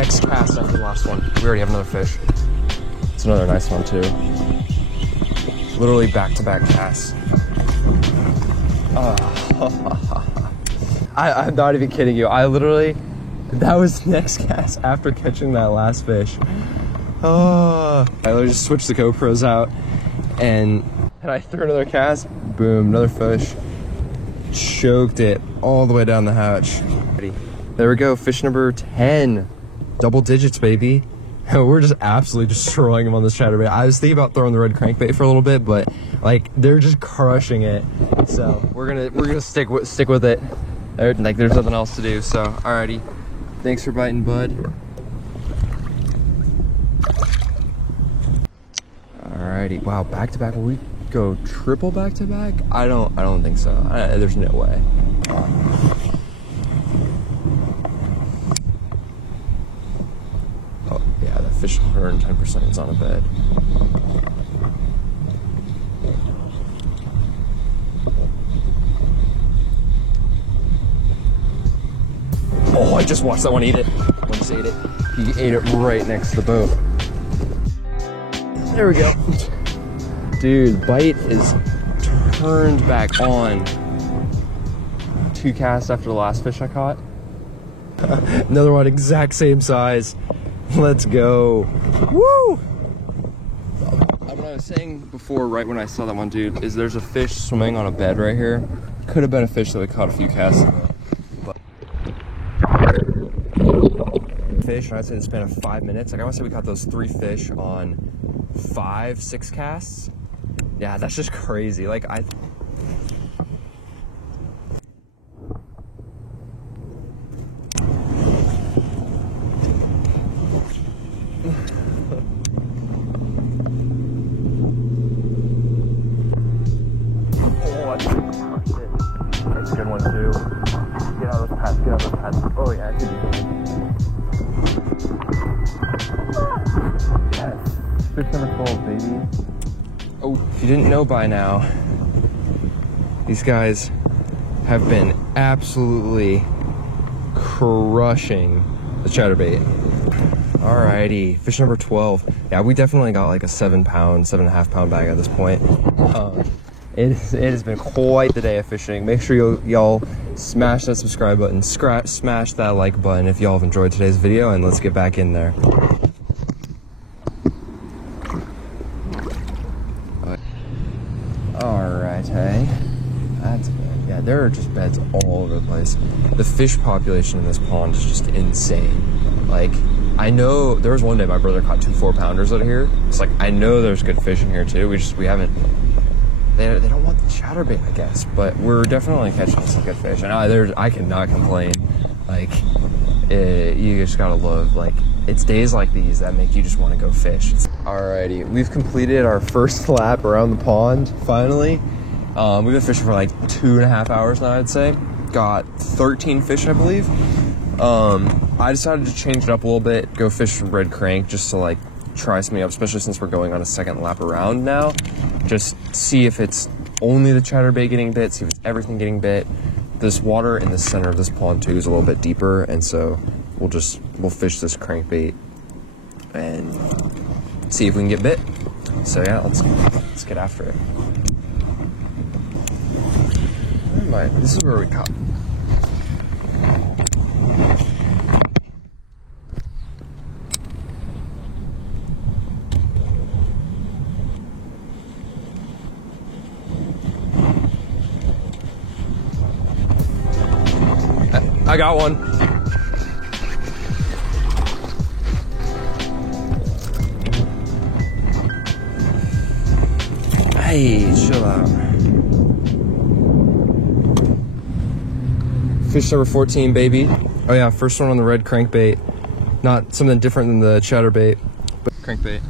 next cast after the last one. We already have another fish. It's another nice one too. Literally back-to-back casts. I'm not even kidding you. That was the next cast after catching that last fish. I literally just switched the GoPros out and I threw another cast. Boom, another fish. Choked it all the way down the hatch. There we go, fish number 10. Double digits, baby. We're just absolutely destroying them on this chatterbait. I was thinking about throwing the red crankbait for a little bit, but like they're just crushing it. So we're gonna stick with it. There's nothing else to do. So alrighty, thanks for biting, bud. Alrighty, wow, back to back. Will we go triple back to back? I don't think so. There's no way. Oh yeah, that fish 110% is on a bed. Oh, I just watched that one eat it. One just ate it. He ate it right next to the boat. There we go. Dude, bite is turned back on. 2 casts after the last fish I caught. Another one, exact same size. Let's go. Woo! What I was saying before, right when I saw that one, dude, is there's a fish swimming on a bed right here. Could have been a fish that we caught a few casts ago. But fish, and I'd say in the span of 5 minutes. Like I want to say we caught those 3 fish on 5-6 casts. Yeah, that's just crazy. Like that's a good one too. Get out of those pads, get out of those pads. Oh yeah, it could be good. Yes, fish number 12, baby. Oh, if you didn't know by now, these guys have been absolutely crushing the chatterbait. Alrighty, fish number 12. Yeah, we definitely got like a 7-pound, 7.5 pound bag at this point. It has been quite the day of fishing. Make sure y'all smash that subscribe button, smash that like button if y'all have enjoyed today's video, and let's get back in there. Alright, hey. That's good. Yeah, there are just beds all over the place. The fish population in this pond is just insane. Like, I know there was one day my brother caught 2 4-pounders out of here. It's like, I know there's good fish in here too. We haven't. They don't want the chatterbait, I guess, but we're definitely catching some good fish. And I cannot complain. Like, you just gotta love, like, it's days like these that make you just want to go fish. Alrighty, we've completed our first lap around the pond, finally. We've been fishing for like 2.5 hours now, I'd say. Got 13 fish, I believe. I decided to change it up a little bit, go fish red crank, just to like try something up, especially since we're going on a second lap around now. Just see if it's only the chatterbait getting bit, see if it's everything getting bit. This water in the center of this pond too is a little bit deeper, and so we'll fish this crankbait and see if we can get bit. So yeah, let's get after it. Never mind, this is where we caught. I got one. Hey, chill out. Fish number 14, baby. Oh yeah, first one on the red crankbait. Not something different than the chatterbait, but crankbait.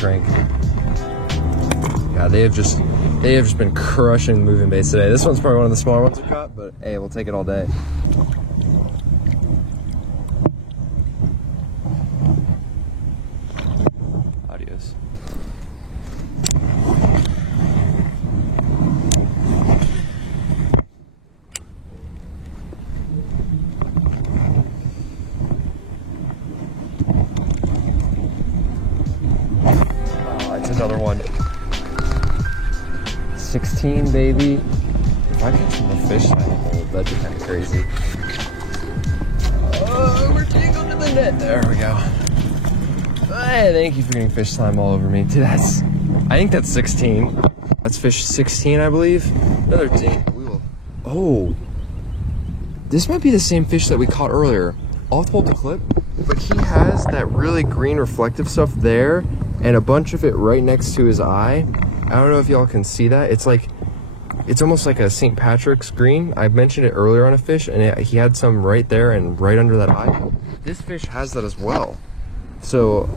drink. Yeah, they have just been crushing moving baits today. This one's probably one of the smaller ones we caught, but hey, we'll take it all day. Adios. Oh, it's another one. 16, baby. If I catch more fish in the hole, that'd be kind of crazy. Oh, we're getting under the net. There we go. Hey, thank you for getting fish slime all over me. Dude, I think that's 16. That's fish 16, I believe. Another ding. We will. Oh, this might be the same fish that we caught earlier. I'll hold the clip, but he has that really green reflective stuff there, and a bunch of it right next to his eye. I don't know if y'all can see that. It's like, it's almost like a St. Patrick's green. I mentioned it earlier on a fish, and he had some right there and right under that eye. This fish has that as well. So,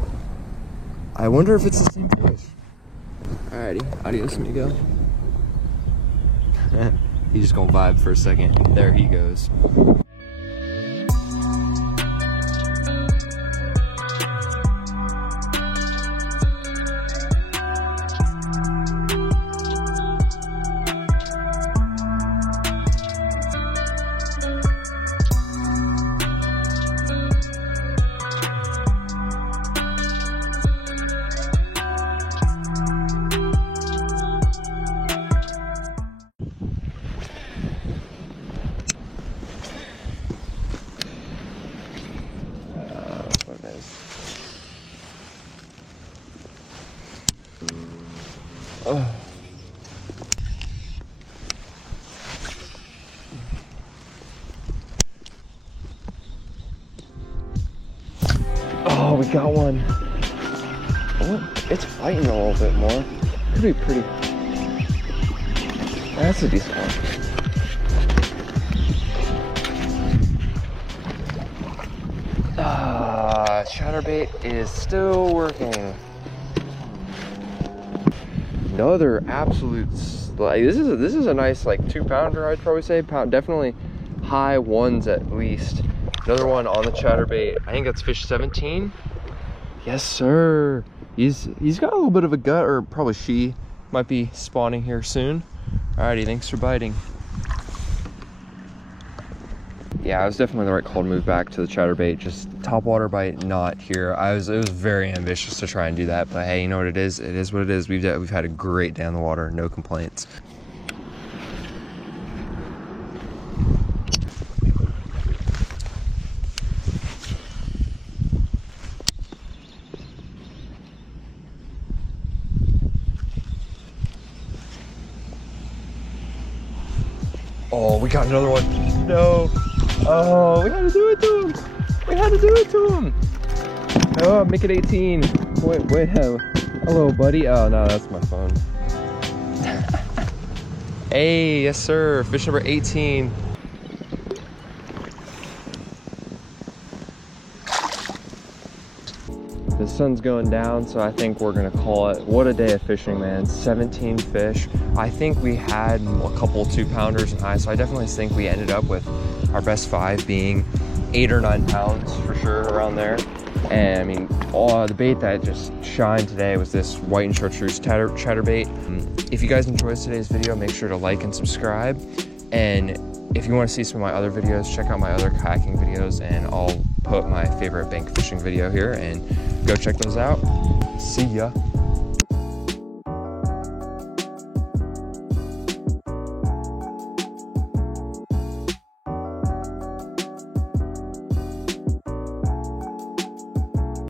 I wonder if it's the same fish. Alrighty, adios, amigo. He's just gonna vibe for a second. There he goes. Oh. Oh, we got one. Oh, it's fighting a little bit more. Could be pretty. That's a decent one. Chatterbait is still working. Another absolute, like, this is a nice like 2-pounder, I'd probably say. Definitely high ones at least. Another one on the chatterbait. I think that's fish 17. Yes, sir. He's got a little bit of a gut, or probably she might be spawning here soon. Alrighty, thanks for biting. Yeah, it was definitely the right call to move back to the chatterbait. Just topwater bite, not here. It was very ambitious to try and do that, but hey, you know what it is? It is what it is. We've had a great day on the water, no complaints. Oh, we got another one. No. Oh, we had to do it to him. We had to do it to him. Oh, make it 18. Wait, hello, buddy. Oh, no, that's my phone. Hey, yes, sir. Fish number 18. The sun's going down, so I think we're gonna call it. What a day of fishing, man. 17 fish. I think we had a couple 2-pounders and high, so I definitely think we ended up with our best 5 being 8 or 9 pounds for sure, around there. And I mean, the bait that just shined today was this white and chartreuse chatterbait. If you guys enjoyed today's video, make sure to like and subscribe. And if you want to see some of my other videos, check out my other kayaking videos, and I'll put my favorite bank fishing video here, and go check those out. See ya.